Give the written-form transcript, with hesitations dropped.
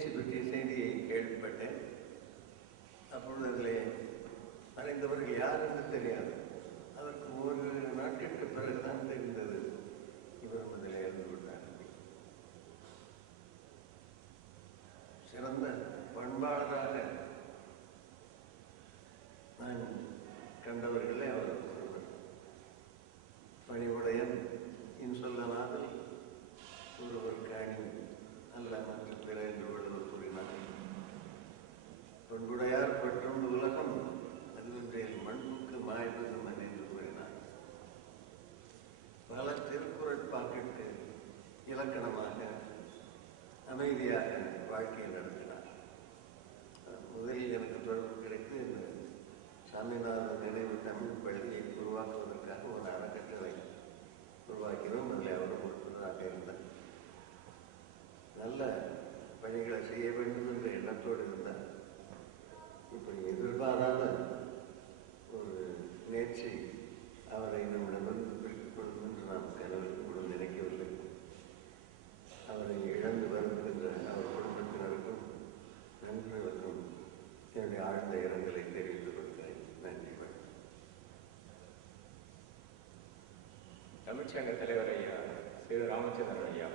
நிகழ்ச்சி பற்றிய செய்தியை கேள்விப்பட்டேன். அப்பொழுது அதிலே மறைந்தவர்கள் யார் என்று தெரியாது. அதற்கு ஒரு நாட்களுக்கு பிறகுதான் தெரிந்தது இவரும் அதில் இறந்து விட்டார். சிறந்த பண்பாளராக நான் கண்டவர்களே அவர் பணிவுடையன், இன்சொல்லனாதல் ஒருவர் காணி அல்ல மற்ற பிற என்று வள்ளுவர் கூறினார். பண்புடையார் பற்றும் உலகம் அதுவென்றையில் மண்புக்கு மாய்வதும் என்று கூறினார். பல திருக்குறட்பாக்களுக்கு இலக்கணமாக அமைதியாக வாழ்க்கையை நடத்தினார். முதலில் எனக்கு தொடர்பு கிடைத்து இந்த சாமிநாதன் நினைவு தமிழ் பள்ளியை உருவாக்குவதற்காக ஒரு அறக்கட்டளை உருவாக்கினோம். அதில் அவரும் உறுப்பினராக இருந்தார். நல்ல பணிகளை செய்ய வேண்டும் என்ற எண்ணத்தோடு இருந்தார். இப்படி எதிர்பாராத ஒரு நேர்ச்சி அவரை நம்மிடமிருந்து பிரித்துக் கொள்ளும் என்று நாம் கனவில் கூட நினைக்கவில்லை. அவரை இழந்து வருகின்ற அவர் குடும்பத்தினருக்கும் நண்பர்களுக்கும் என்னுடைய ஆழ்ந்த இரங்கலை தெரிவித்துக் கொள்கிறேன். நன்றி. தமிழ்ச்சங்க தலைவர் ஐயா திரு ராமச்சந்திரன் ஐயா